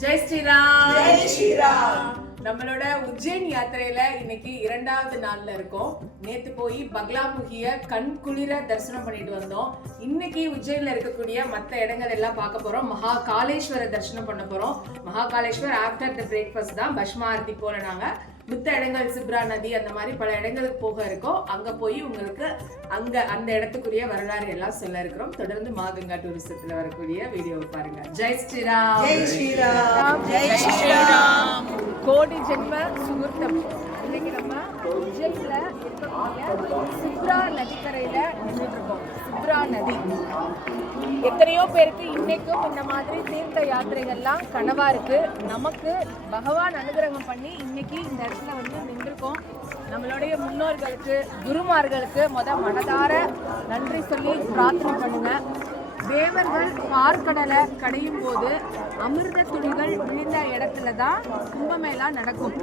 ஜெய் ஸ்ரீராம். ஜெய் ஸ்ரீராம். நம்மளோட உஜ்ஜைன் யாத்திரையில இன்னைக்கு 2வது நாள்ல இருக்கோம். நேத்து போய் பக்லாமுகிய கண் குளிர தரிசனம் பண்ணிட்டு வந்தோம். இன்னைக்கு உஜ்ஜைன்ல இருக்கக்கூடிய மற்ற இடங்கள் எல்லாம் பார்க்க போறோம். மகாகாலேஸ்வர தரிசனம் பண்ண போறோம். மகாகாலேஸ்வர் ஆஃப்டர் த பிரேக்ஃபாஸ்ட் தான் பஸ்மா ஆரத்தி போல நாங்க மித்த இடங்கள் சிப்ரா நதி அந்த மாதிரி பல இடங்களுக்கு போக இருக்கோம். அங்க போய் உங்களுக்கு அந்த இடத்துக்குரிய வரலாறு எல்லாம் சொல்ல இருக்கிறோம். தொடர்ந்து மாகங்கா டூரிசத்துல வரக்கூடிய வீடியோவை பாருங்க. ஜெய் ஸ்ரீராம். ஜெய் ஸ்ரீராம். ஜெய் ஸ்ரீராம். கோடி ஜென்ம சுகிருத்தம். இன்னைக்கு நம்ம உஜ்ஜைன்ல இருக்கக்கூடிய சிப்ரா நதிக்கரையில நின்றுட்டு இருக்கோம். சிப்ரா நதி எத்தனையோ பேருக்கு இன்னைக்கும் இந்த மாதிரி தீர்த்த யாத்திரைகள்லாம் கனவா இருக்கு. நமக்கு பகவான் அனுகிரகம் பண்ணி இன்னைக்கு இந்த இடத்துல வந்து நின்றுருக்கோம். நம்மளுடைய முன்னோர்களுக்கு குருமார்களுக்கு மனதார நன்றி சொல்லி பிரார்த்தனை பண்ணுங்க. தேவர்கள் பார்க்கடலை கடையும் போது அமிர்த துளிகள் விழுந்த இடத்துல தான் கும்பமேளா நடக்கும்.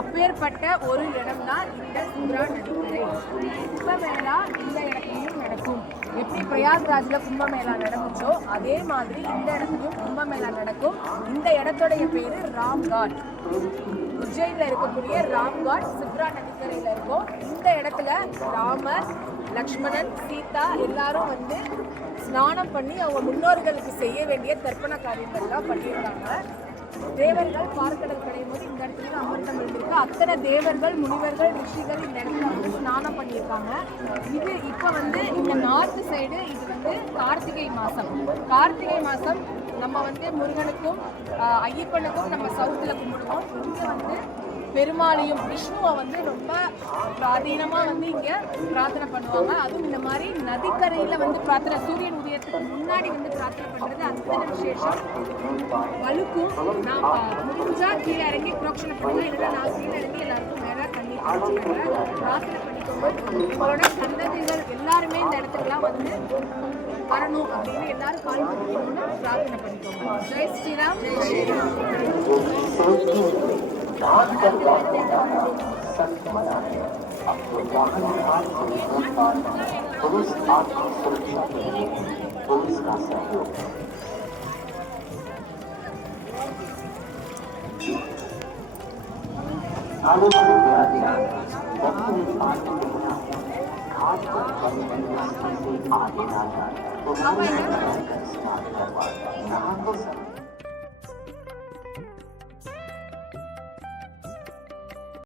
அப்பேற்பட்ட ஒரு இடம் தான் இந்த சிப்ரா நதிக்கரை. கும்பமேளா இந்த இடத்துலையும் நடக்கும். எப்படி பிரயாக்ராஜ்ல கும்பமேளா நடந்துச்சோ அதே மாதிரி இந்த இடத்துலையும் கும்பமேளா நடக்கும். இந்த இடத்துடைய பேரு ராம்காட். உஜ்ஜைன்ல இருக்கக்கூடிய ராம்காட் சிப்ரா நதிக்கரையில இருக்கும். இந்த இடத்துல ராமர், லக்ஷ்மணன், சீதா எல்லாரும் வந்து ஸ்நானம் பண்ணி அவங்க முன்னோர்களுக்கு செய்ய வேண்டிய தர்ப்பண காரியங்கள்லாம் பண்ணியிருக்காங்க. தேவர்கள் பார்க்கடல் கிடையும் போது இந்த இடத்துல அமிர்தம் இருந்திருக்கு. அத்தனை தேவர்கள், முனிவர்கள், ரிஷிகள் இந்த இடத்துல வந்து ஸ்நானம் பண்ணியிருக்காங்க. இது இப்போ வந்து இந்த நார்த் சைடு இது வந்து கார்த்திகை மாதம். கார்த்திகை மாதம் நம்ம வந்து முருகனுக்கும் ஐயப்பனுக்கும் நம்ம சவுத்தில் கும்பிடுவோம். இங்கே வந்து பெருமாளையும் விஷ்ணுவை வந்து ரொம்ப பிராதீனமாக வந்து இங்கே பிரார்த்தனை பண்ணுவாங்க. அதுவும் இந்த மாதிரி நதிக்கரையில் வந்து பிரார்த்தனை, சூரியன் உதயத்துக்கு முன்னாடி வந்து பிரார்த்தனை பண்ணுறது அத்தனை விசேஷம். வலுக்கும் நான் முடிஞ்சால் கீழே இறங்கி புரோக்ஷனை பண்ணுவேன். இல்லைன்னா நான் கீழே இறங்கி எல்லாருக்கும் மேலே தண்ணி பிரார்த்தனை பண்ணிக்கோங்க. உங்களோட சந்ததிகள் எல்லாருமே இந்த இடத்துக்குலாம் வந்து வரணும் அப்படின்னு எல்லாரும் கால் பண்ணிக்கணும்னு பிரார்த்தனை பண்ணிக்கோங்க. ஜெய் ஸ்ரீராம். ஜெய் ஸ்ரீராம். आगे ना जाए तो